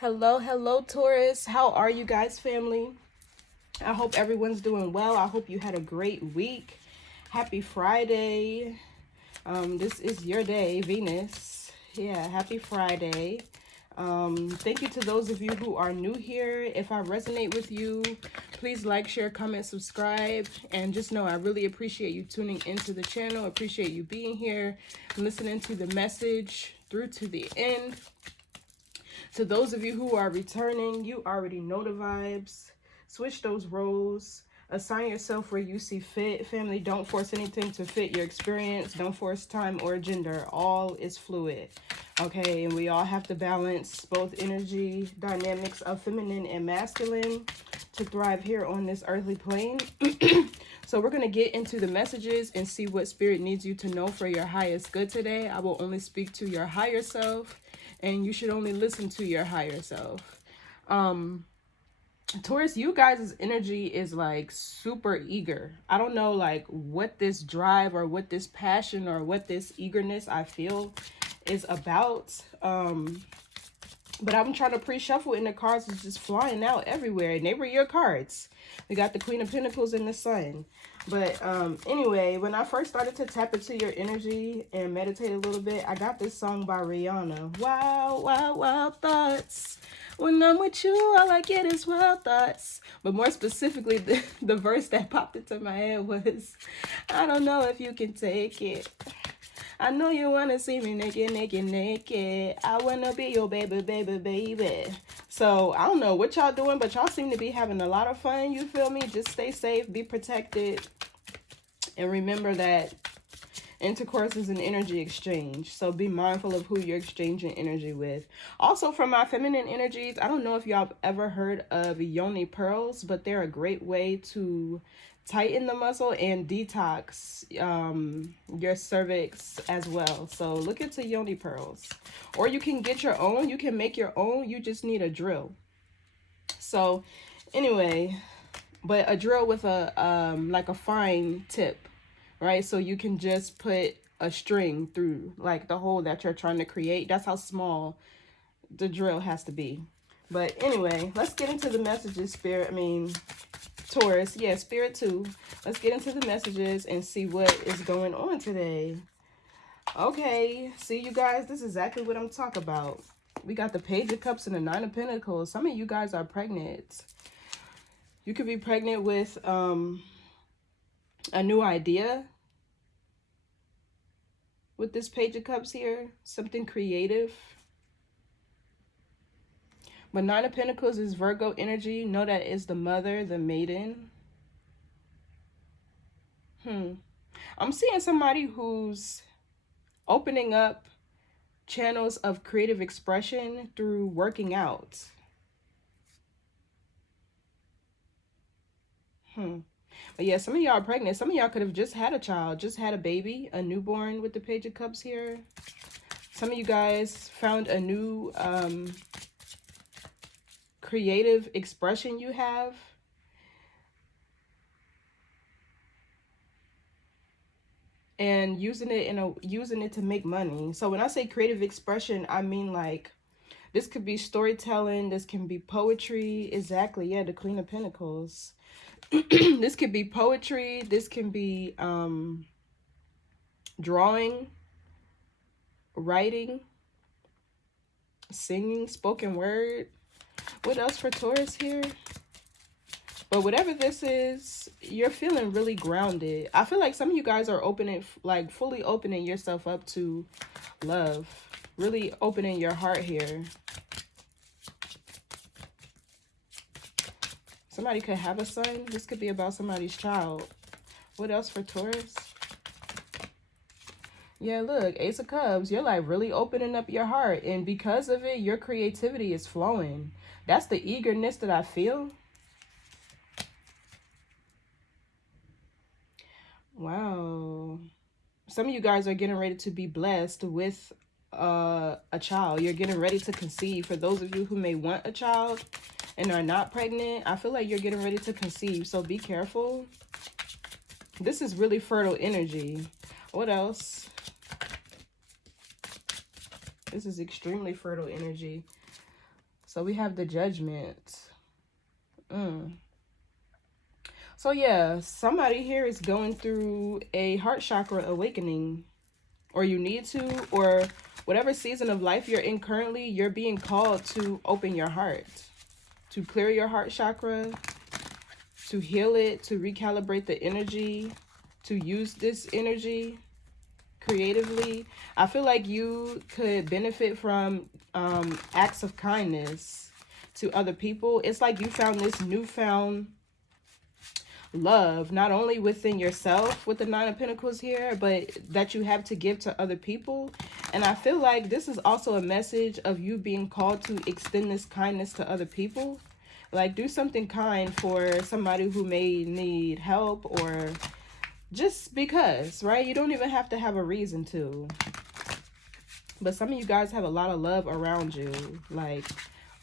Hello, Taurus. How are you guys, family? I hope everyone's doing well. I hope you had a great week. Happy Friday. This is your day, Venus. Yeah, happy Friday. Thank you to those of you who are new here. If I resonate with you, please like, share, comment, subscribe. And just know I really appreciate you tuning into the channel. Appreciate you being here, listening to the message through to the end. To those of you who are returning, you already know the vibes. Switch those roles. Assign yourself where you see fit. Family, don't force anything to fit your experience. Don't force time or gender. All is fluid. Okay, and we all have to balance both energy dynamics of feminine and masculine to thrive here on this earthly plane. So we're going to get into the messages and see what spirit needs you to know for your highest good today. I will only speak to your higher self, and you should only listen to your higher self. Taurus, you guys' energy is like super eager. I don't know like what this drive or what this passion or what this eagerness I feel is about. But I'm trying to pre-shuffle and the cards is just flying out everywhere. And they were your cards. We got the Queen of Pentacles and the Sun. But anyway, when I first started to tap into your energy and meditate a little bit, I got this song by Rihanna. Wild, wild, wild thoughts. When I'm with you, all I get is wild thoughts. But more specifically, the verse that popped into my head was, I don't know if you can take it. I know you want to see me naked, naked, naked. I want to be your baby, baby, baby. So, I don't know what y'all doing, but y'all seem to be having a lot of fun. You feel me? Just stay safe, be protected. And remember that intercourse is an energy exchange. So, be mindful of who you're exchanging energy with. Also, for my feminine energies, I don't know if y'all have ever heard of yoni pearls, but they're a great way to tighten the muscle and detox your cervix as well. So look into yoni pearls, or you can get your own. You can make your own. You just need a drill. So anyway, but a drill with a like a fine tip, right? So you can just put a string through like the hole that you're trying to create. That's how small the drill has to be. But anyway, let's get into the messages, Spirit. Taurus, yeah, Spirit too. Let's get into the messages and see what is going on today. Okay, see you guys, this is exactly what I'm talking about. We got the Page of Cups and the Nine of Pentacles. Some of you guys are pregnant. You could be pregnant with a new idea with this Page of Cups here. Something creative. But Nine of Pentacles is Virgo energy. Know that is the mother, the maiden. I'm seeing somebody who's opening up channels of creative expression through working out. But yeah, some of y'all are pregnant. Some of y'all could have just had a child, just had a baby, a newborn with the Page of Cups here. Some of you guys found a new creative expression you have. And using it to make money. So when I say creative expression, I mean like this could be storytelling, this can be poetry. Exactly, yeah, the Queen of Pentacles. This could be poetry, this can be drawing, writing, singing, spoken word. What else for Taurus here? But whatever this is, you're feeling really grounded. I feel like some of you guys are fully opening yourself up to love. Really opening your heart here. Somebody could have a son. This could be about somebody's child. What else for Taurus? Yeah, look, Ace of Cups. You're like really opening up your heart. And because of it, your creativity is flowing. That's the eagerness that I feel. Wow. Some of you guys are getting ready to be blessed with a child. You're getting ready to conceive. For those of you who may want a child and are not pregnant, I feel like you're getting ready to conceive. So be careful. This is really fertile energy. What else? This is extremely fertile energy. So we have the Judgment. So yeah, somebody here is going through a heart chakra awakening, or you need to, or whatever season of life you're in currently, you're being called to open your heart, to clear your heart chakra, to heal it, to recalibrate the energy, to use this energy creatively. I feel like you could benefit from acts of kindness to other people. It's like you found this newfound love, not only within yourself with the Nine of Pentacles here, but that you have to give to other people. And I feel like this is also a message of you being called to extend this kindness to other people. Like, do something kind for somebody who may need help, or just because, right? You don't even have to have a reason to. But some of you guys have a lot of love around you, like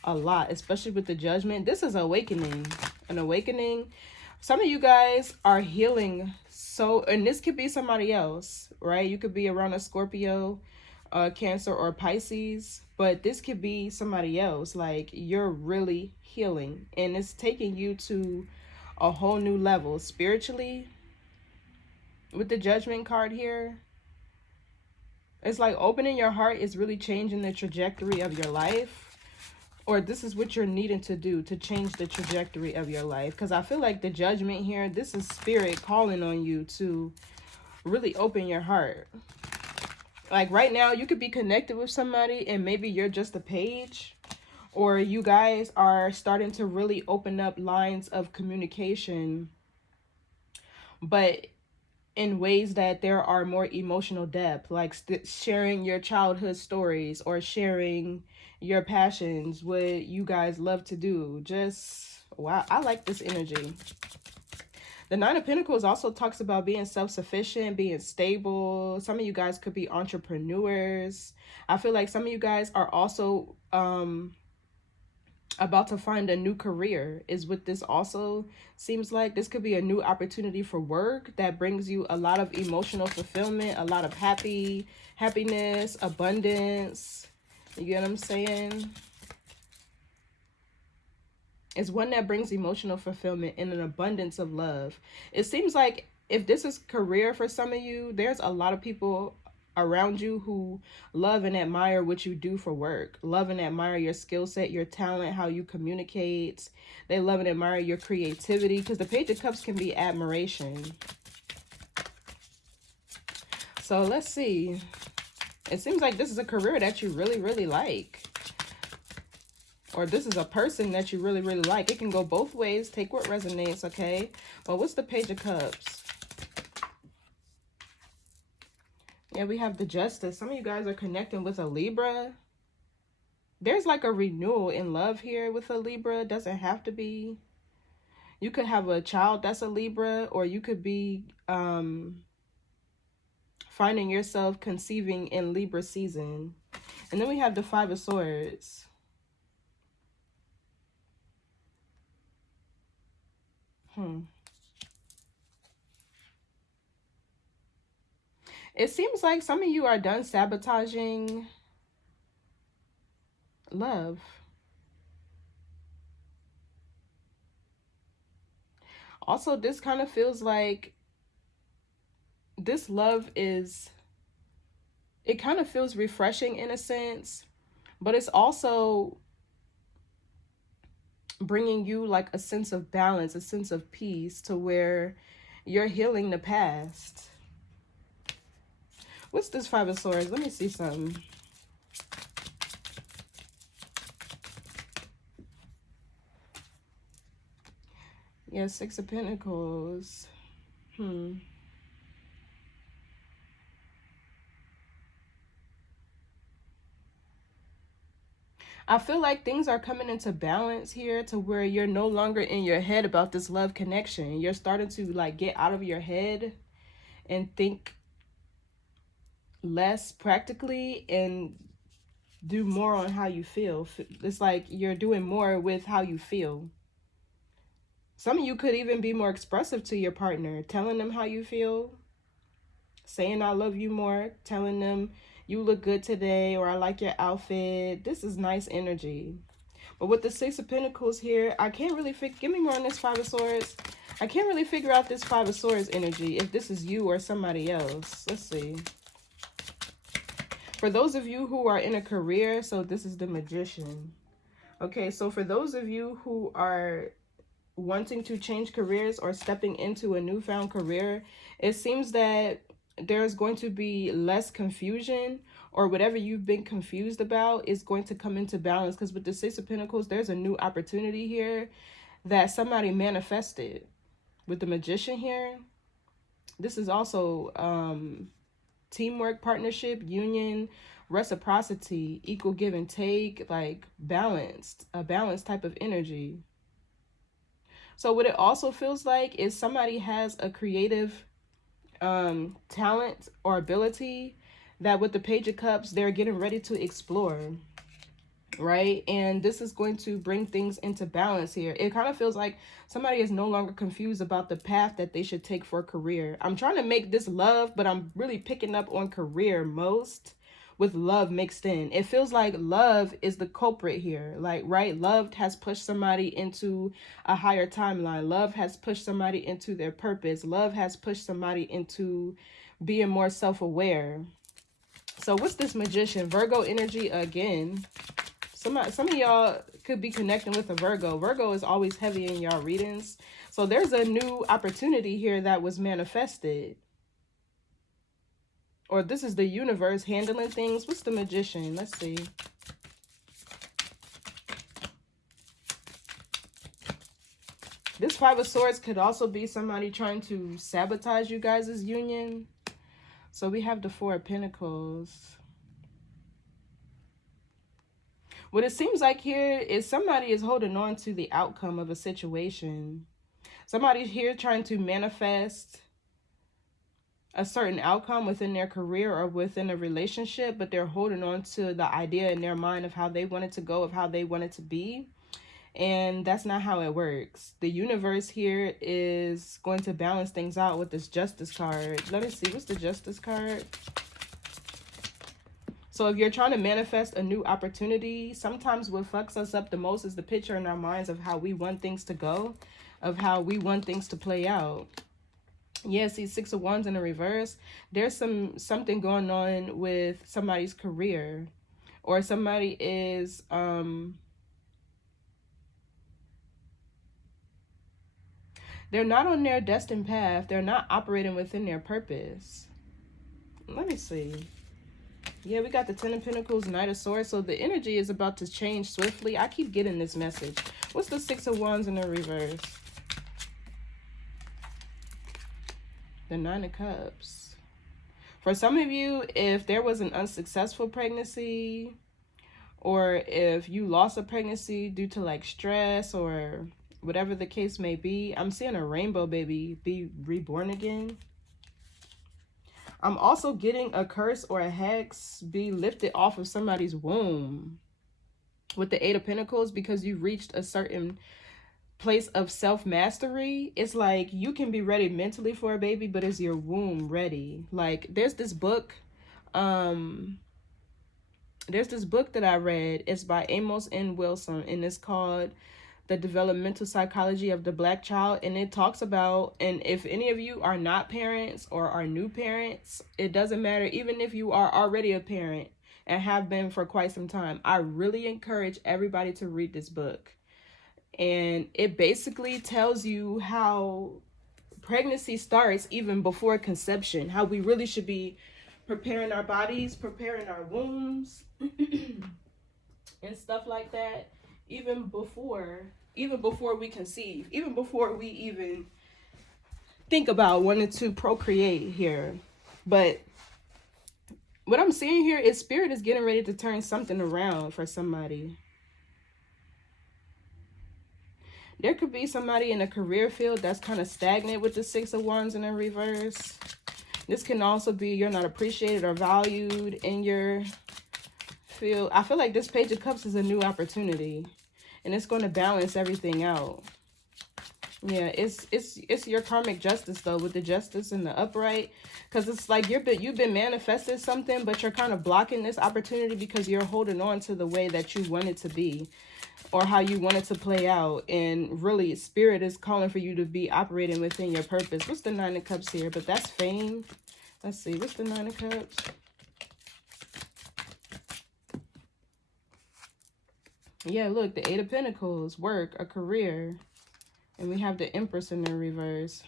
a lot, especially with the Judgment. This is awakening, an awakening. Some of you guys are healing. So, and this could be somebody else, right? You could be around a Scorpio, Cancer, or Pisces, but this could be somebody else. Like, you're really healing, and it's taking you to a whole new level spiritually. With the Judgment card here, it's like opening your heart is really changing the trajectory of your life. Or this is what you're needing to do to change the trajectory of your life. Because I feel like the Judgment here, this is spirit calling on you to really open your heart. Like right now, you could be connected with somebody and maybe you're just a page. Or you guys are starting to really open up lines of communication, but in ways that there are more emotional depth, like sharing your childhood stories or sharing your passions, what you guys love to do. Just, wow, I like this energy. The Nine of Pentacles also talks about being self-sufficient, being stable. Some of you guys could be entrepreneurs. I feel like some of you guys are also about to find a new career, is what this also seems like. This could be a new opportunity for work that brings you a lot of emotional fulfillment, a lot of happiness, abundance. You get what I'm saying? It's one that brings emotional fulfillment and an abundance of love. It seems like if this is career for some of you, there's a lot of people around you who love and admire what you do for work, love and admire your skill set, your talent, how you communicate. They love and admire your creativity, because the Page of Cups can be admiration. So let's see. It seems like this is a career that you really, really like. Or this is a person that you really, really like. It can go both ways. Take what resonates, okay? Well, what's the Page of Cups? Yeah, we have the Justice. Some of you guys are connecting with a Libra. There's like a renewal in love here with a Libra. Doesn't have to be. You could have a child that's a Libra, or you could be finding yourself conceiving in Libra season. And then we have the Five of Swords. It seems like some of you are done sabotaging love. Also, this kind of feels like this love is, it kind of feels refreshing in a sense, but it's also bringing you like a sense of balance, a sense of peace, to where you're healing the past. What's this Five of Swords? Let me see something. Yeah, Six of Pentacles. I feel like things are coming into balance here, to where you're no longer in your head about this love connection. You're starting to like get out of your head and think less practically and do more on how you feel. It's like you're doing more with how you feel. Some of you could even be more expressive to your partner, telling them how you feel, saying I love you more, telling them you look good today, or I like your outfit. This is nice energy. But with the Six of Pentacles here, I can't really give me more on this Five of Swords. I can't really figure out this Five of Swords energy, if this is you or somebody else. Let's see. For those of you who are in a career, so this is the Magician. Okay, so for those of you who are wanting to change careers or stepping into a newfound career, it seems that there's going to be less confusion, or whatever you've been confused about is going to come into balance. Because with the Six of Pentacles, there's a new opportunity here that somebody manifested. With the Magician here, this is also teamwork, partnership, union, reciprocity, equal give and take, like a balanced type of energy. So what it also feels like is somebody has a creative talent or ability that with the Page of Cups, they're getting ready to explore, right? And this is going to bring things into balance here. It kind of feels like somebody is no longer confused about the path that they should take for a career. I'm trying to make this love, but I'm really picking up on career most, with love mixed in. It feels like love is the culprit here. Like, right? Love has pushed somebody into a higher timeline. Love has pushed somebody into their purpose. Love has pushed somebody into being more self-aware. So what's this Magician? Virgo energy again. Some of y'all could be connecting with a Virgo. Virgo is always heavy in y'all readings. So there's a new opportunity here that was manifested. Or this is the universe handling things. What's the Magician? Let's see. This Five of Swords could also be somebody trying to sabotage you guys' union. So we have the Four of Pentacles. What it seems like here is somebody is holding on to the outcome of a situation. Somebody's here trying to manifest a certain outcome within their career or within a relationship, but they're holding on to the idea in their mind of how they want it to go, of how they want it to be. And that's not how it works. The universe here is going to balance things out with this Justice card. Let me see, what's the Justice card? So if you're trying to manifest a new opportunity, sometimes what fucks us up the most is the picture in our minds of how we want things to go, of how we want things to play out. Yeah, see, Six of Wands in the reverse. There's something going on with somebody's career, or somebody is they're not on their destined path. They're not operating within their purpose. Let me see. Yeah, we got the Ten of Pentacles, Knight of Swords. So the energy is about to change swiftly. I keep getting this message. What's the Six of Wands in the reverse? The Nine of Cups. For some of you, if there was an unsuccessful pregnancy, or if you lost a pregnancy due to like stress or whatever the case may be, I'm seeing a rainbow baby be reborn again. I'm also getting a curse or a hex be lifted off of somebody's womb with the Eight of Pentacles, because you've reached a certain place of self-mastery. It's like you can be ready mentally for a baby, but is your womb ready? Like there's this book that I read. It's by Amos N. Wilson, and it's called The Developmental Psychology of the Black Child. And it talks about, and if any of you are not parents or are new parents, it doesn't matter. Even if you are already a parent and have been for quite some time, I really encourage everybody to read this book. And it basically tells you how pregnancy starts even before conception, how we really should be preparing our bodies, preparing our wombs, and stuff like that, even before we conceive, even before we even think about wanting to procreate here. But what I'm seeing here is Spirit is getting ready to turn something around for somebody. There could be somebody in a career field that's kind of stagnant with the Six of Wands in the reverse. This can also be you're not appreciated or valued in your field. I feel like this Page of Cups is a new opportunity, and it's going to balance everything out. Yeah, it's your karmic justice though, with the Justice and the upright, because it's like you've been manifesting something, but you're kind of blocking this opportunity because you're holding on to the way that you want it to be. or how you want it to play out. And really, spirit is calling for you to be operating within your purpose. What's the Nine of Cups here? But that's fame. Let's see. What's the Nine of Cups? Yeah, look, the Eight of Pentacles, work, a career. And we have the Empress in the reverse.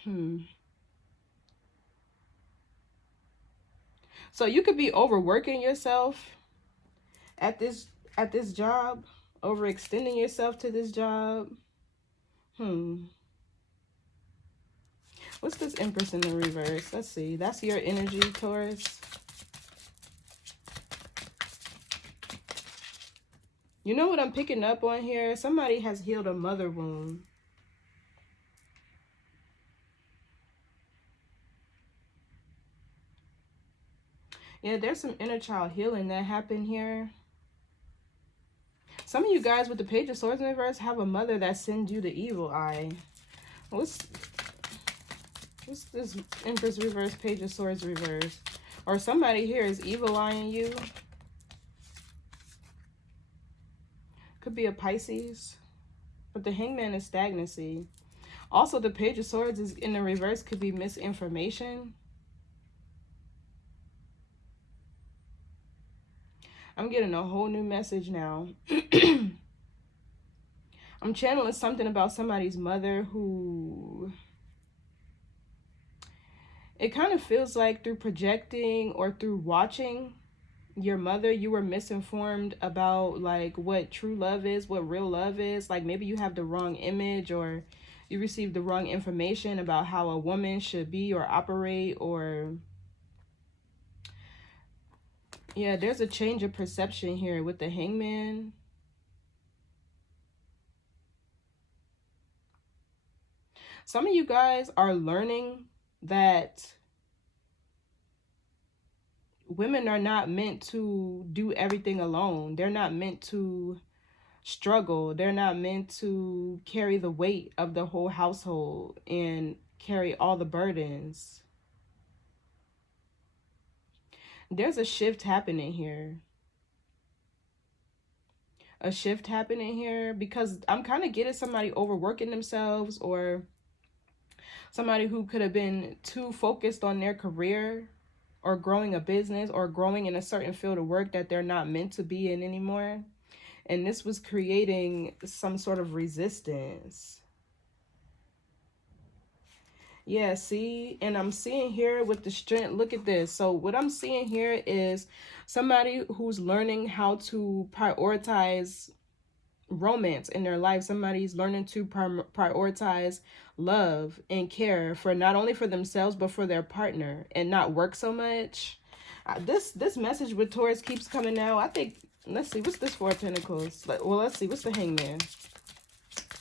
So you could be overworking yourself at this job, overextending yourself to this job. What's this Empress in the reverse? Let's see. That's your energy, Taurus. You know what I'm picking up on here? Somebody has healed a mother wound. Yeah, there's some inner child healing that happened here. Some of you guys with the Page of Swords in reverse have a mother that sends you the evil eye. What's this Empress reverse, Page of Swords reverse? Or somebody here is evil eyeing you. Could be a Pisces. But the Hangman is stagnancy. Also, the Page of Swords is in the reverse, could be misinformation. I'm getting a whole new message now. I'm channeling something about somebody's mother who... It kind of feels like through projecting or through watching your mother, you were misinformed about like what true love is, what real love is. Like maybe you have the wrong image, or you received the wrong information about how a woman should be or operate, or... Yeah, there's a change of perception here with the Hangman. Some of you guys are learning that women are not meant to do everything alone. They're not meant to struggle. They're not meant to carry the weight of the whole household and carry all the burdens. There's a shift happening here. A shift happening here because I'm kind of getting somebody overworking themselves, or somebody who could have been too focused on their career or growing a business or growing in a certain field of work that they're not meant to be in anymore. And this was creating some sort of resistance. Yeah, see, and I'm seeing here with the strength, look at this. So what I'm seeing here is somebody who's learning how to prioritize romance in their life. Somebody's learning to prioritize love and care for not only for themselves but for their partner, and not work so much. This message with Taurus keeps coming out. I think, let's see, what's this Four of Pentacles? Well, let's see, what's the Hangman?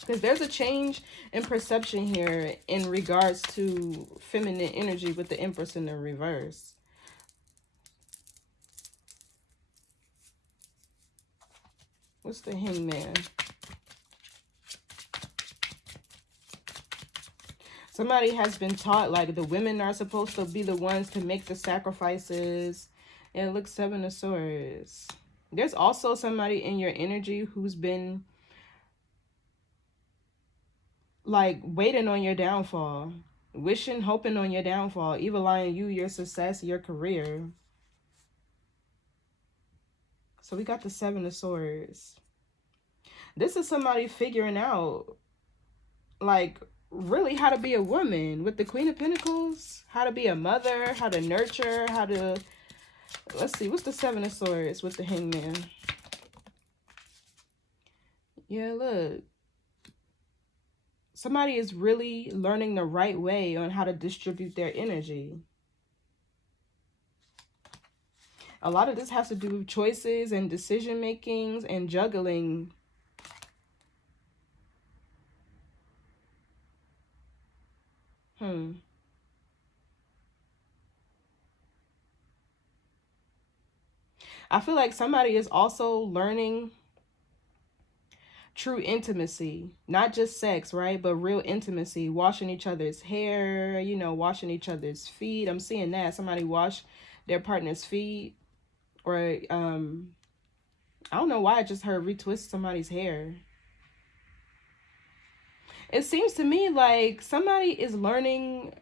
Because there's a change in perception here in regards to feminine energy with the Empress in the reverse. What's the Hangman? Somebody has been taught like the women are supposed to be the ones to make the sacrifices. And it looks Seven of Swords. There's also somebody in your energy who's been like waiting on your downfall, wishing, hoping on your downfall, evil eyeing you, your success, your career. So we got the Seven of Swords. This is somebody figuring out like really how to be a woman with the Queen of Pentacles, how to be a mother, how to nurture, how to... Let's see, what's the Seven of Swords with the Hangman? Yeah, look. Somebody is really learning the right way on how to distribute their energy. A lot of this has to do with choices and decision makings and juggling. I feel like somebody is also learning true intimacy, not just sex, right? But real intimacy, washing each other's hair, you know, washing each other's feet. I'm seeing that somebody wash their partner's feet, or I don't know why I just heard retwist somebody's hair. It seems to me like somebody is learning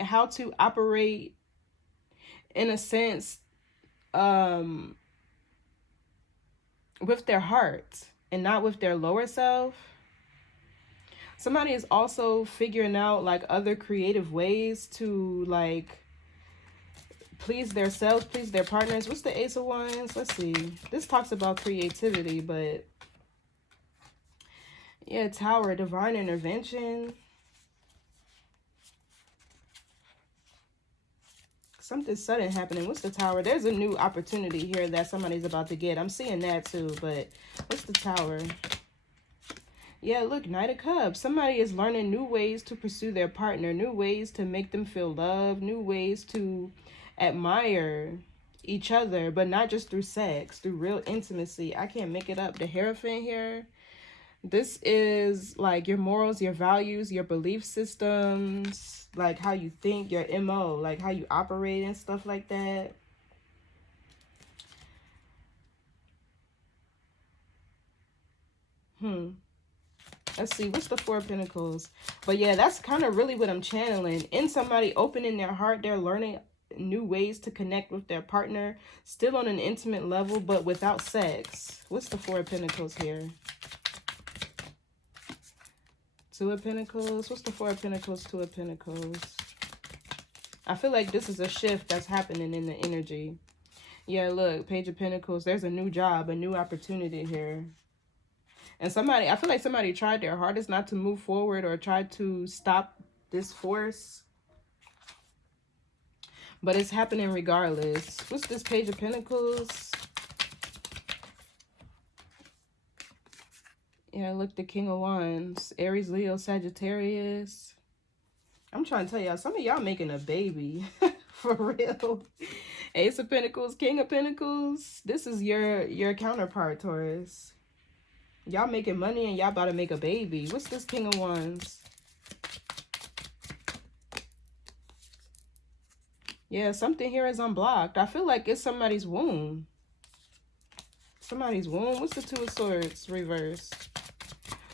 how to operate in a sense um with their heart and not with their lower self. Somebody is also figuring out like other creative ways to like please their selves, please their partners. What's the Ace of Wands? Let's see. This talks about creativity, but yeah, Tower, divine intervention. Something sudden happening. What's the Tower? There's a new opportunity here that somebody's about to get. I'm seeing that too, but what's the Tower? Yeah, look, Knight of Cups. Somebody is learning new ways to pursue their partner, new ways to make them feel loved, new ways to admire each other, but not just through sex, through real intimacy. I can't make it up. The Hierophant here. This is like your morals, your values, your belief systems, like how you think, your MO, like how you operate and stuff like that. Let's see, what's the Four of Pentacles? But yeah, that's kind of really what I'm channeling. In somebody opening their heart, they're learning new ways to connect with their partner, still on an intimate level, but without sex. What's the Four of Pentacles here? Two of Pentacles. What's the Four of Pentacles? Two of Pentacles. I feel like this is a shift that's happening in the energy. Yeah, look, Page of Pentacles. There's a new job, a new opportunity here. And somebody, I feel like somebody tried their hardest not to move forward or tried to stop this force. But it's happening regardless. What's this Page of Pentacles? Yeah, look, the King of Wands. Aries, Leo, Sagittarius. I'm trying to tell y'all, some of y'all making a baby. For real. Ace of Pentacles, King of Pentacles. This is your counterpart, Taurus. Y'all making money and y'all about to make a baby. What's this King of Wands? Yeah, something here is unblocked. I feel like it's somebody's womb. Somebody's womb. What's the Two of Swords reverse?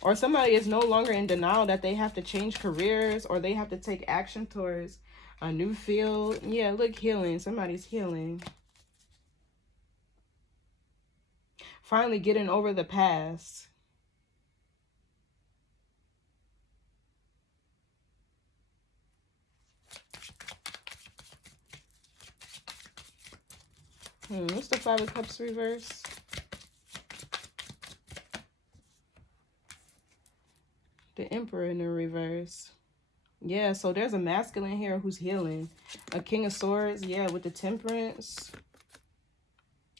Or somebody is no longer in denial that they have to change careers or they have to take action towards a new field. Yeah, look, healing. Somebody's healing. Finally getting over the past. What's the Five of Cups reverse? The Emperor in the reverse. Yeah, so there's a masculine here who's healing. A King of Swords, yeah, with the Temperance.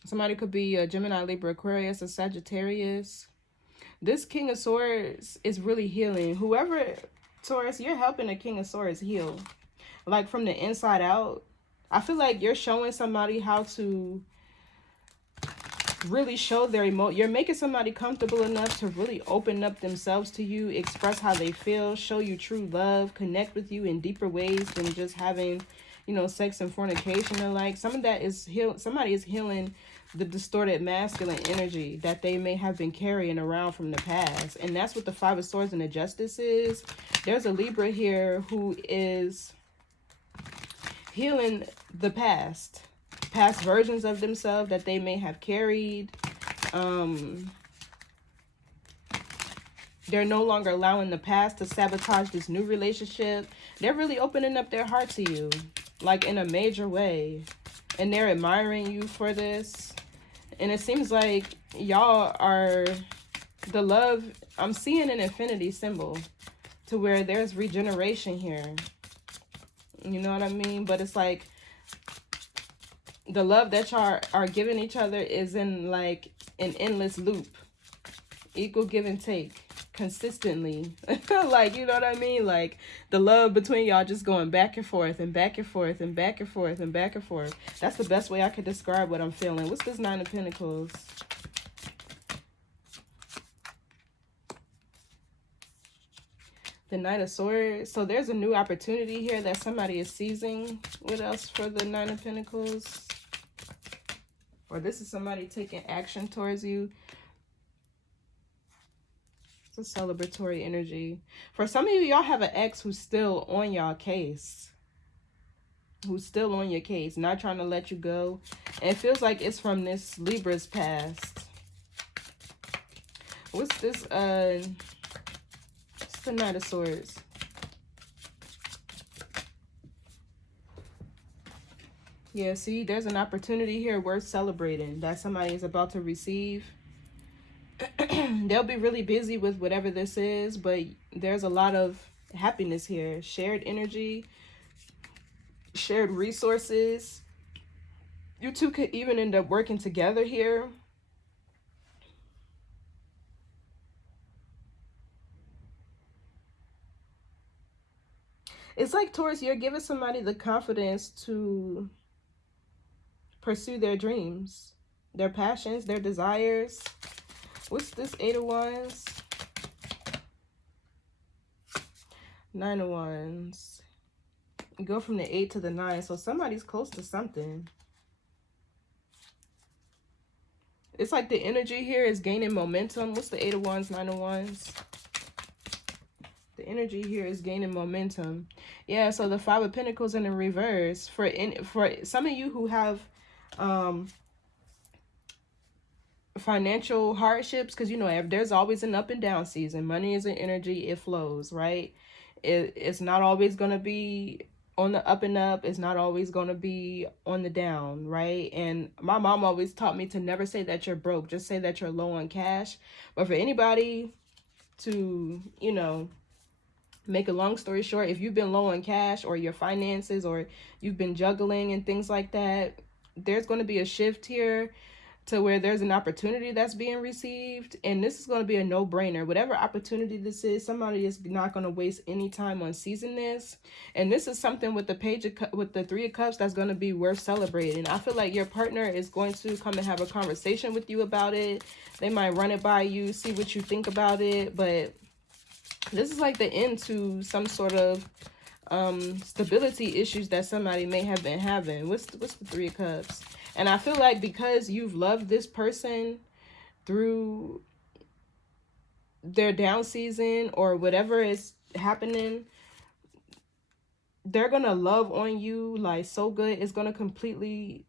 Somebody could be a Gemini, Libra, Aquarius, a Sagittarius. This King of Swords is really healing. Whoever, Taurus, you're helping the King of Swords heal. Like from the inside out. I feel like you're showing somebody how to really show their you're making somebody comfortable enough to really open up themselves to you, express how they feel, show you true love, connect with you in deeper ways than just having, you know, sex and fornication. And like some of that is somebody is healing the distorted masculine energy that they may have been carrying around from the past. And that's what the Five of Swords and the Justice is. There's a Libra here who is healing the past versions of themselves that they may have carried. They're no longer allowing the past to sabotage this new relationship. They're really opening up their heart to you, like in a major way. And they're admiring you for this. And it seems like y'all are the love. I'm seeing an infinity symbol to where there's regeneration here. You know what I mean? But it's like the love that y'all are giving each other is in like an endless loop. Equal give and take consistently. Like, you know what I mean? Like the love between y'all just going back and forth and back and forth and back and forth and back and forth. That's the best way I could describe what I'm feeling. What's this Nine of Pentacles? The Knight of Swords. So there's a new opportunity here that somebody is seizing. What else for the Nine of Pentacles? Or this is somebody taking action towards you. It's a celebratory energy. For some of you, y'all have an ex who's still on y'all case. Who's still on your case, not trying to let you go. And it feels like it's from this Libra's past. What's this? It's the Knight of Swords. Yeah, see, there's an opportunity here worth celebrating that somebody is about to receive. They'll be really busy with whatever this is, but there's a lot of happiness here. Shared energy, shared resources. You two could even end up working together here. It's like, Taurus, you're giving somebody the confidence to pursue their dreams, their passions, their desires. What's this? 8 of Wands. 9 of Wands. You go from the 8 to the 9. So somebody's close to something. It's like the energy here is gaining momentum. What's the 8 of Wands, 9 of Wands? The energy here is gaining momentum. Yeah, so the 5 of Pentacles in the reverse. For some of you who have financial hardships, because, you know, there's always an up and down season. Money is an energy. It flows, right? It's not always going to be on the up and up. It's not always going to be on the down, right? And my mom always taught me to never say that you're broke. Just say that you're low on cash. But for anybody to, you know, make a long story short, if you've been low on cash or your finances, or you've been juggling and things like that, there's going to be a shift here to where there's an opportunity that's being received, and this is going to be a no-brainer. Whatever opportunity this is, somebody is not going to waste any time on seizing this. And this is something with the 3 of Cups that's going to be worth celebrating. I feel like your partner is going to come and have a conversation with you about it. They might run it by you, see what you think about it, but this is like the end to some sort of stability issues that somebody may have been having. What's the 3 of Cups? And I feel like because you've loved this person through their down season or whatever is happening, they're going to love on you like so good. It's going to completely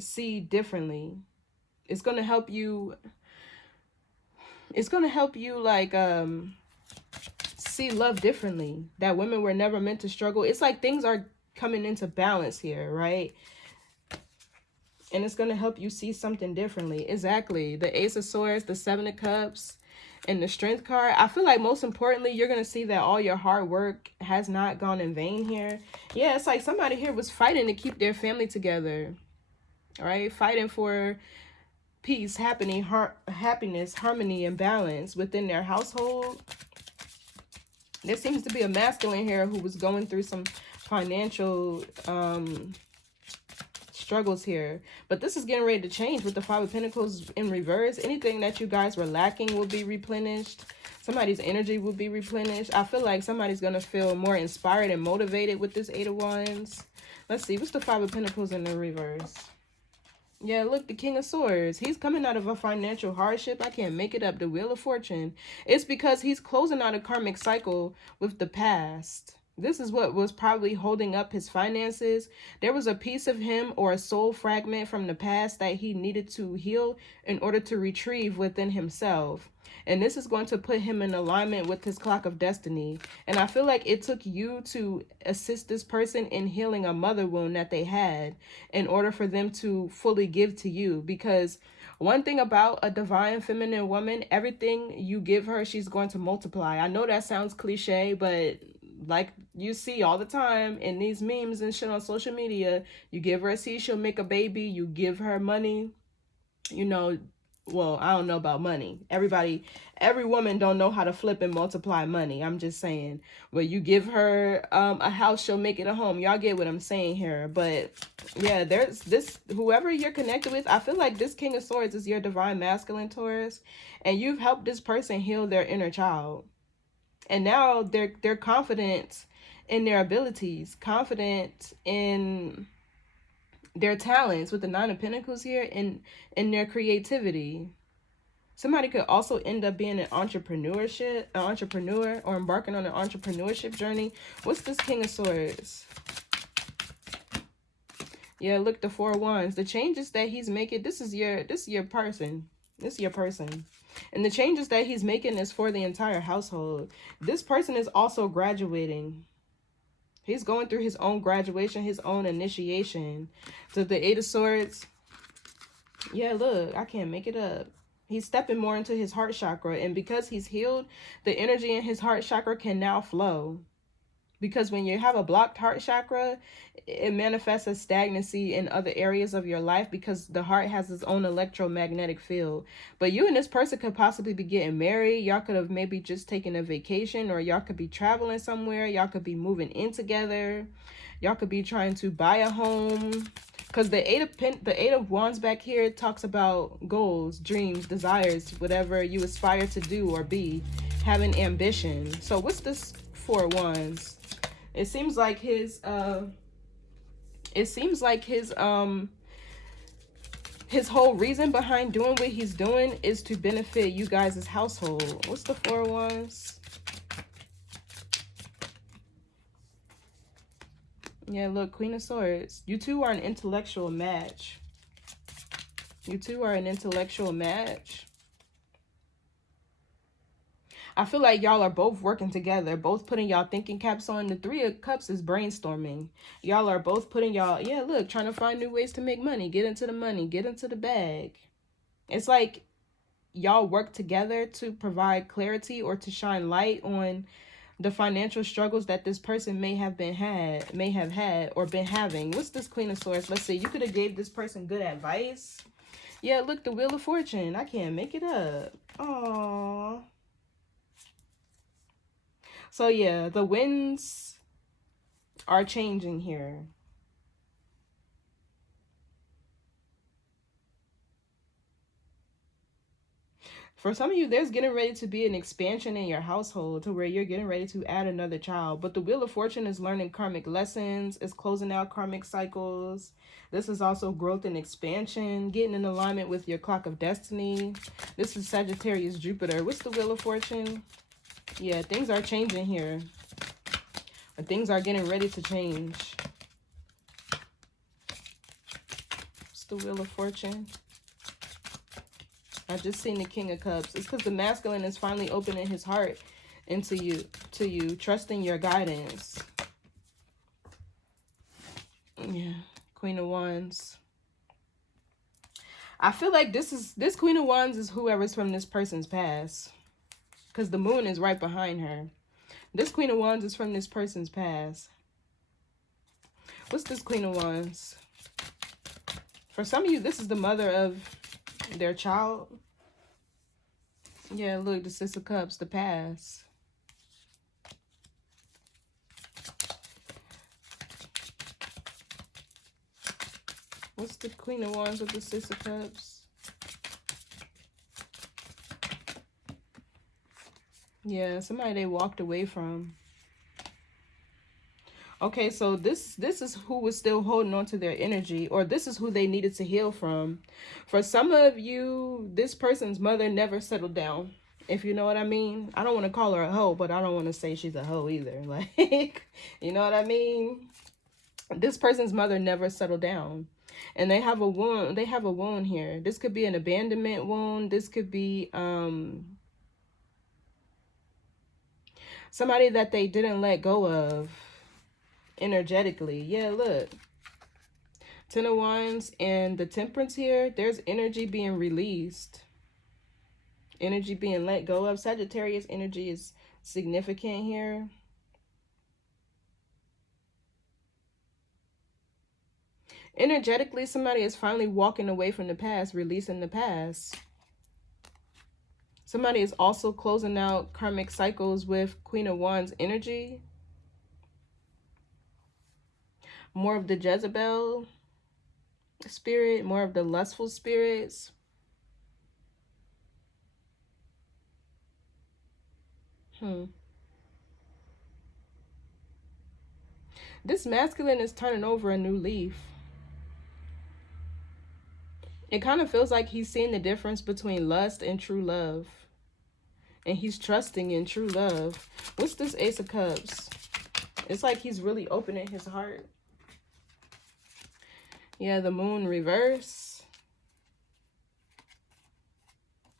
see differently. It's going to help you. It's going to help you like see love differently. That women were never meant to struggle. It's like things are coming into balance here, right? And it's going to help you see something differently. Exactly. The Ace of Swords, the 7 of Cups, and the Strength card. I feel like most importantly, you're going to see that all your hard work has not gone in vain here. Yeah, it's like somebody here was fighting to keep their family together, right? Fighting for peace, happiness, harmony, and balance within their household. There seems to be a masculine here who was going through some financial struggles here, but this is getting ready to change with the 5 of Pentacles in reverse. Anything that you guys were lacking will be replenished. Somebody's energy will be replenished. I feel like somebody's going to feel more inspired and motivated with this 8 of Wands. Let's see, what's the 5 of Pentacles in the reverse? Yeah, look, the King of Swords. He's coming out of a financial hardship. I can't make it up. The Wheel of Fortune. It's because he's closing out a karmic cycle with the past. This is what was probably holding up his finances. There was a piece of him or a soul fragment from the past that he needed to heal in order to retrieve within himself. And this is going to put him in alignment with his clock of destiny. And I feel like it took you to assist this person in healing a mother wound that they had in order for them to fully give to you. Because one thing about a divine feminine woman, everything you give her, she's going to multiply. I know that sounds cliche, but like you see all the time in these memes and shit on social media, you give her a seed, she'll make a baby. You give her money, you know, well, I don't know about money. Every woman don't know how to flip and multiply money. I'm just saying. But you give her a house, she'll make it a home. Y'all get what I'm saying here. But yeah, there's this, whoever you're connected with, I feel like this King of Swords is your divine masculine, Taurus. And you've helped this person heal their inner child. And now they're confident in their abilities, confident in their talents with the 9 of Pentacles here, and in their creativity. Somebody could also end up being an entrepreneur, or embarking on an entrepreneurship journey. What's this King of Swords? Yeah, look, the Four of Wands. The changes that he's making, this is your person. This is your person. And the changes that he's making is for the entire household. This person is also graduating. He's going through his own graduation, his own initiation. So the Eight of Swords, yeah, look, I can't make it up. He's stepping more into his heart chakra. And because he's healed, the energy in his heart chakra can now flow. Because when you have a blocked heart chakra, it manifests as stagnancy in other areas of your life, because the heart has its own electromagnetic field. But you and this person could possibly be getting married. Y'all could have maybe just taken a vacation, or y'all could be traveling somewhere. Y'all could be moving in together. Y'all could be trying to buy a home. Because the Eight of Wands back here talks about goals, dreams, desires, whatever you aspire to do or be, having ambition. So what's this Four of Wands? It seems like his his whole reason behind doing what he's doing is to benefit you guys' household. What's the Four of Wands? Yeah, look, Queen of Swords. You two are an intellectual match. You two are an intellectual match. I feel like y'all are both working together, both putting y'all thinking caps on. The Three of Cups is brainstorming. Y'all are both putting y'all, yeah, look, trying to find new ways to make money, get into the money, get into the bag. It's like y'all work together to provide clarity or to shine light on the financial struggles that this person may have had or been having. What's this Queen of Swords? Let's see. You could have gave this person good advice. Yeah, look, the Wheel of Fortune. I can't make it up. Aww. So yeah, the winds are changing here. For some of you, there's getting ready to be an expansion in your household to where you're getting ready to add another child. But the Wheel of Fortune is learning karmic lessons, is closing out karmic cycles. This is also growth and expansion, getting in alignment with your clock of destiny. This is Sagittarius Jupiter. What's the Wheel of Fortune? Yeah, things are changing here. Things are getting ready to change. What's the Wheel of Fortune? I just seen the King of Cups. It's because the masculine is finally opening his heart into you, trusting your guidance. Yeah, Queen of Wands. I feel like this Queen of Wands is whoever's from this person's past, because the moon is right behind her. This Queen of Wands is from this person's past. What's this Queen of Wands? For some of you, this is the mother of their child. Yeah, look, the Six of Cups, the past. What's the Queen of Wands with the Six of Cups? Yeah, somebody they walked away from. Okay, so this is who was still holding on to their energy, or this is who they needed to heal from. For some of you, this person's mother never settled down, if you know what I mean. I don't want to call her a hoe, but I don't want to say she's a hoe either. Like, you know what I mean? This person's mother never settled down. And they have a wound. They have a wound here. This could be an abandonment wound. This could be somebody that they didn't let go of energetically. Yeah, look. Ten of Wands and the Temperance here. There's energy being released. Energy being let go of. Sagittarius energy is significant here. Energetically, somebody is finally walking away from the past, releasing the past. Somebody is also closing out karmic cycles with Queen of Wands energy. More of the Jezebel spirit, more of the lustful spirits. This masculine is turning over a new leaf. It kind of feels like he's seeing the difference between lust and true love. And he's trusting in true love. What's this Ace of Cups? It's like he's really opening his heart. Yeah, the Moon reverse.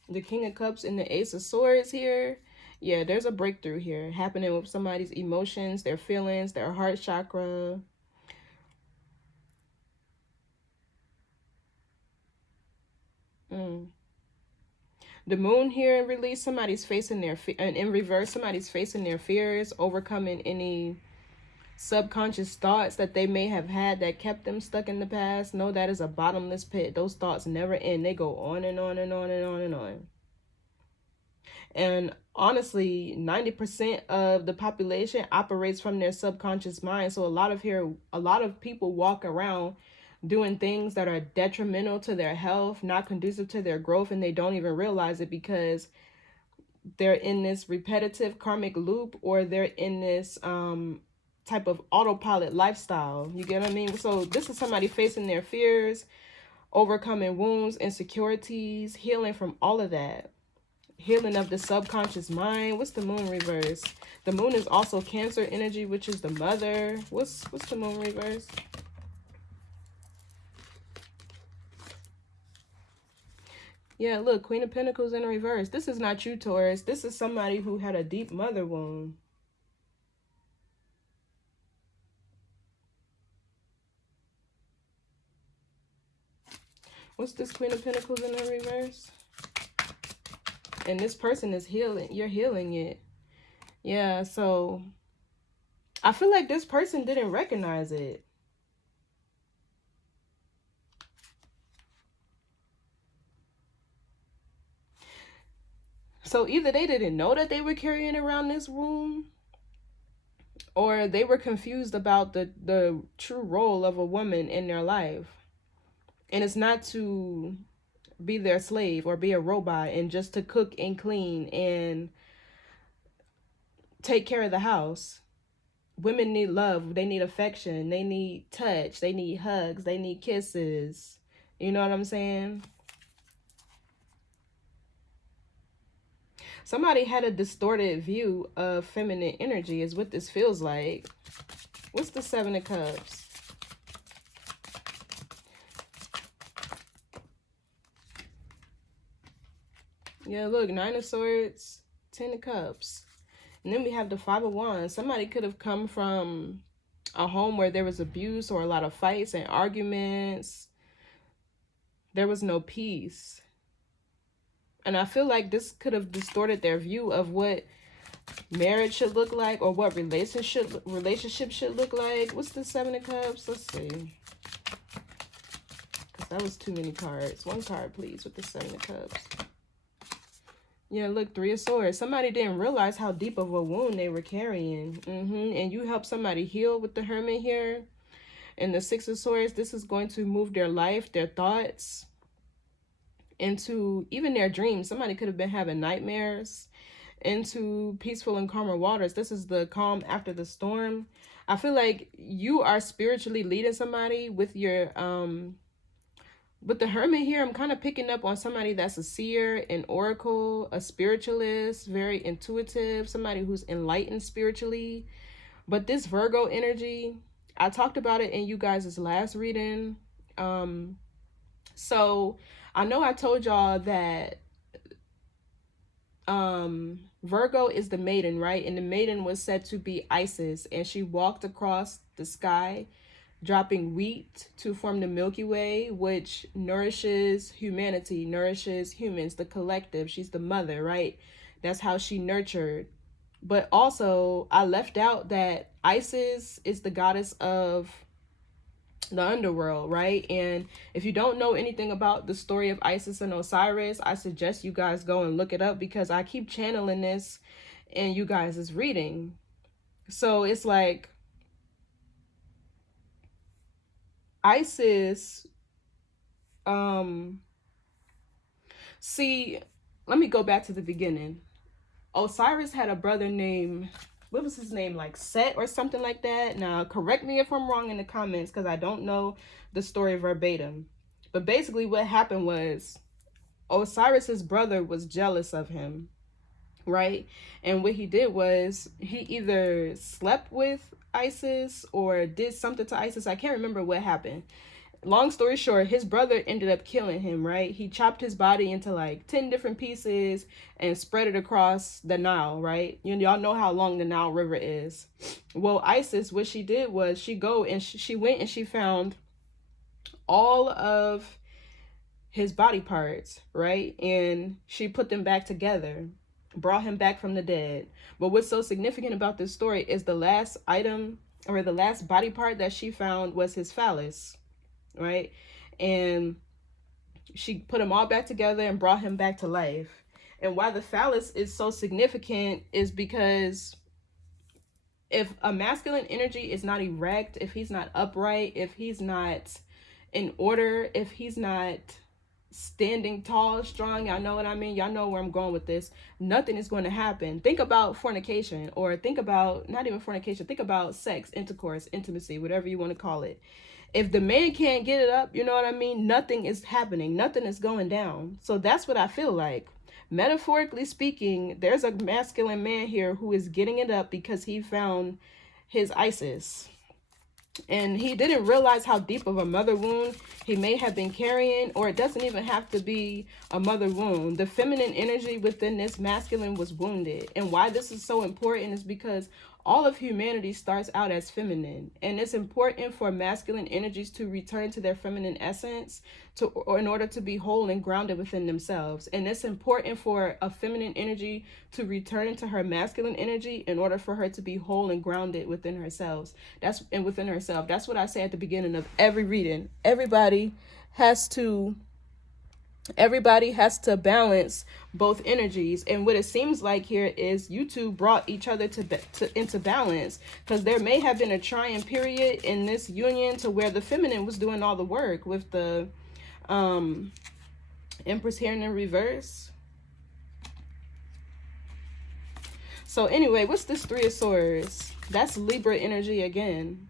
The King of Cups and the Ace of Swords here. Yeah, there's a breakthrough here happening with somebody's emotions, their feelings, their heart chakra. The Moon here release, somebody's facing their and in reverse, somebody's facing their fears, overcoming any subconscious thoughts that they may have had that kept them stuck in the past. No, that is a bottomless pit. Those thoughts never end. They go on and on and on and on and on. And honestly, 90% of the population operates from their subconscious mind. So a lot of people walk around doing things that are detrimental to their health, not conducive to their growth, and they don't even realize it because they're in this repetitive karmic loop, or they're in this type of autopilot lifestyle. You get what I mean? So this is somebody facing their fears, overcoming wounds, insecurities, healing from all of that. Healing of the subconscious mind. What's the Moon reverse? The Moon is also Cancer energy, which is the mother. What's the Moon reverse? Yeah, look, Queen of Pentacles in reverse. This is not you, Taurus. This is somebody who had a deep mother wound. What's this Queen of Pentacles in the reverse? And this person is healing. You're healing it. Yeah, so I feel like this person didn't recognize it. So either they didn't know that they were carrying around this wound, or they were confused about the true role of a woman in their life. And it's not to be their slave or be a robot and just to cook and clean and take care of the house. Women need love. They need affection. They need touch. They need hugs. They need kisses. You know what I'm saying? Somebody had a distorted view of feminine energy is what this feels like. What's the Seven of Cups? Yeah, look, Nine of Swords, Ten of Cups. And then we have the Five of Wands. Somebody could have come from a home where there was abuse or a lot of fights and arguments. There was no peace. And I feel like this could have distorted their view of what marriage should look like, or what relationship should look like. What's the Seven of Cups? Let's see. Because that was too many cards. One card, please, with the Seven of Cups. Yeah, look, Three of Swords. Somebody didn't realize how deep of a wound they were carrying. And you help somebody heal with the Hermit here. And the Six of Swords, this is going to move their life, their thoughts, into even their dreams. Somebody could have been having nightmares, into peaceful and calmer waters. This is the calm after the storm. I feel like you are spiritually leading somebody with your with the Hermit here. I'm kind of picking up on somebody that's a seer, an oracle, a spiritualist, very intuitive, somebody who's enlightened spiritually. But this Virgo energy, I talked about it in you guys' last reading. So I know I told y'all that Virgo is the maiden, right? And the maiden was said to be Isis, and she walked across the sky dropping wheat to form the Milky Way, which nourishes humanity, nourishes humans, the collective. She's the mother, right? That's how she nurtured. But also, I left out that Isis is the goddess of the underworld, right? And if you don't know anything about the story of Isis and Osiris, I suggest you guys go and look it up, because I keep channeling this in you guys' reading. So it's like Isis, see, let me go back to the beginning. Osiris had a brother named, what was his name, like Set or something like that. Now, correct me if I'm wrong in the comments, because I don't know the story verbatim. But basically what happened was Osiris's brother was jealous of him, right? And what he did was he either slept with Isis or did something to Isis. I can't remember what happened. Long story short, his brother ended up killing him, right? He chopped his body into like 10 different pieces and spread it across the Nile, right? Y'all know how long the Nile River is. Well, Isis, what she did was she went and she found all of his body parts, right? And she put them back together, brought him back from the dead. But what's so significant about this story is the last item or the last body part that she found was his phallus, right? And she put them all back together and brought him back to life. And why the phallus is so significant is because if a masculine energy is not erect, if he's not upright, if he's not in order, if he's not standing tall, strong, y'all know what I mean? Y'all know where I'm going with this. Nothing is going to happen. Think about fornication, or think about, not even fornication, think about sex, intercourse, intimacy, whatever you want to call it. If the man can't get it up, you know what I mean? Nothing is happening. Nothing is going down. So that's what I feel like. Metaphorically speaking, there's a masculine man here who is getting it up because he found his Isis. And he didn't realize how deep of a mother wound he may have been carrying, or it doesn't even have to be a mother wound. The feminine energy within this masculine was wounded. And why this is so important is because all of humanity starts out as feminine, and it's important for masculine energies to return to their feminine essence or in order to be whole and grounded within themselves. And it's important for a feminine energy to return to her masculine energy in order for her to be whole and grounded within herself. That's what I say at the beginning of every reading. Everybody has to balance both energies. And what it seems like here is you two brought each other into balance, because there may have been a trying period in this union to where the feminine was doing all the work with the Empress here in the reverse. So anyway, what's this Three of Swords? That's Libra energy again.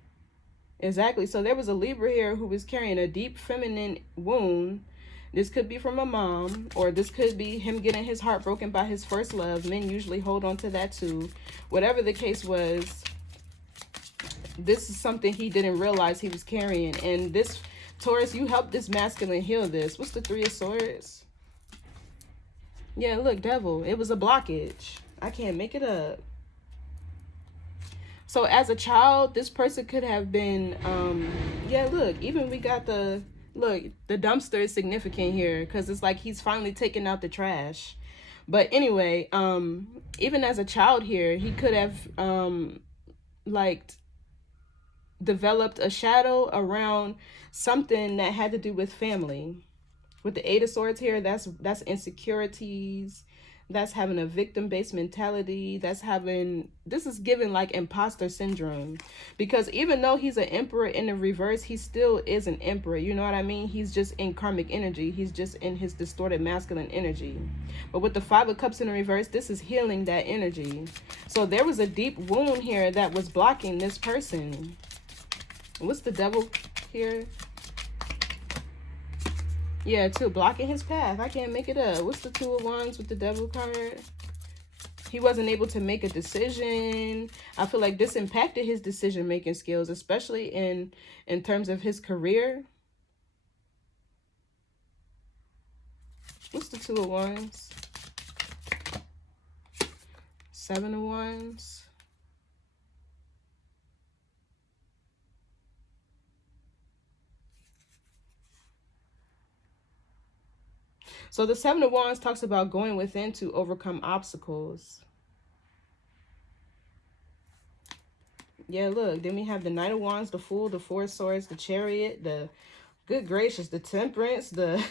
Exactly. So there was a Libra here who was carrying a deep feminine wound. This could be from a mom, or this could be him getting his heart broken by his first love. Men usually hold on to that too. Whatever the case was, this is something he didn't realize he was carrying. And this, Taurus, you helped this masculine heal this. What's the Three of Swords? Yeah, look, Devil. It was a blockage. I can't make it up. So as a child, this person could have been, yeah, look, even we got the... Look, the dumpster is significant here because it's like he's finally taking out the trash. But anyway, even as a child here, he could have like developed a shadow around something that had to do with family. With the Eight of Swords here, that's insecurities. That's having a victim-based mentality. This is giving like imposter syndrome. Because even though he's an emperor in the reverse, he still is an emperor. You know what I mean? He's just in karmic energy. He's just in his distorted masculine energy. But with the Five of Cups in the reverse, this is healing that energy. So there was a deep wound here that was blocking this person. What's the Devil here? Yeah, too, blocking his path. I can't make it up. What's the Two of Wands with the Devil card? He wasn't able to make a decision. I feel like this impacted his decision-making skills, especially in terms of his career. What's the Two of Wands? Seven of Wands. So the Seven of Wands talks about going within to overcome obstacles. Yeah, look, then we have the Knight of Wands, the Fool, the Four of Swords, the Chariot, the, good gracious, the Temperance, the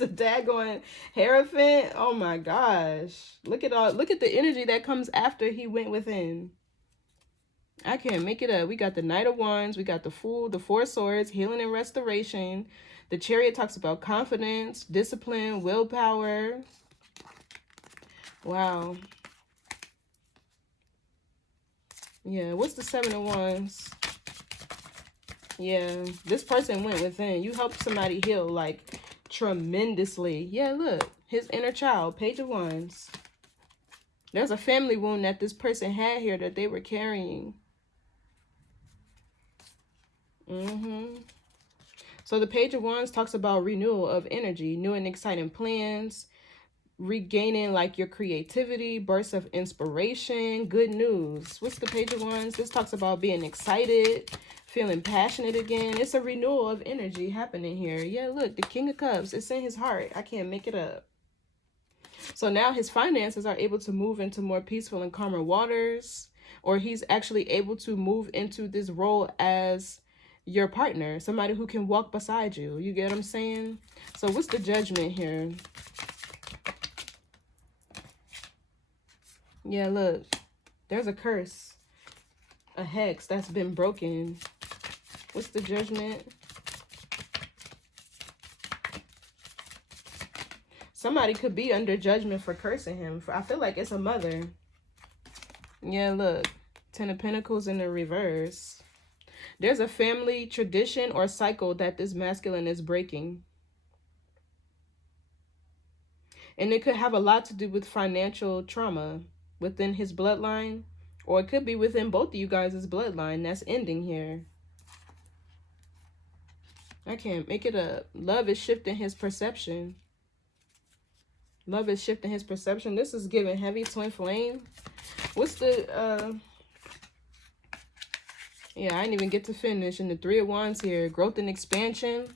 the daggone Hierophant. Oh my gosh. Look at the energy that comes after he went within. I can't make it up. We got the Knight of Wands, we got the Fool, the Four of Swords, healing and restoration. The Chariot talks about confidence, discipline, willpower. Wow. Yeah, what's the Seven of Wands? Yeah, this person went within. You helped somebody heal, like, tremendously. Yeah, look. His inner child, Page of Wands. There's a family wound that this person had here that they were carrying. So the Page of Wands talks about renewal of energy, new and exciting plans, regaining like your creativity, bursts of inspiration, good news. What's the Page of Wands? This talks about being excited, feeling passionate again. It's a renewal of energy happening here. Yeah, look, the King of Cups, it's in his heart. I can't make it up. So now his finances are able to move into more peaceful and calmer waters, or he's actually able to move into this role as your partner, somebody who can walk beside you. You get what I'm saying? So what's the judgment here? Yeah, look, there's a curse, a hex that's been broken. What's the judgment? Somebody could be under judgment for cursing him. I feel like it's a mother. Yeah, look, Ten of Pentacles in the reverse. There's a family tradition or cycle that this masculine is breaking. And it could have a lot to do with financial trauma within his bloodline. Or it could be within both of you guys' bloodline that's ending here. I can't make it up. Love is shifting his perception. Love is shifting his perception. This is giving heavy twin flame. What's the... Yeah, I didn't even get to finish. In the Three of Wands here, growth and expansion.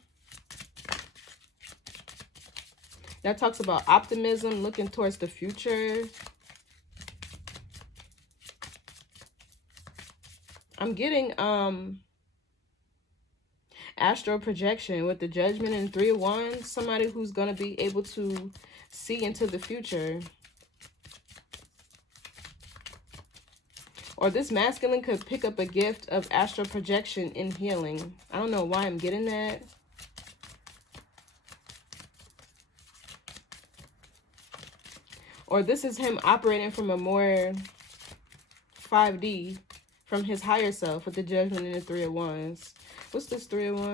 That talks about optimism, looking towards the future. I'm getting astral projection with the Judgment and Three of Wands. Somebody who's going to be able to see into the future. Or this masculine could pick up a gift of astral projection in healing. I don't know why I'm getting that. Or this is him operating from a more 5D, from his higher self with the Judgment and the Three of Wands. What's this Three of Wands?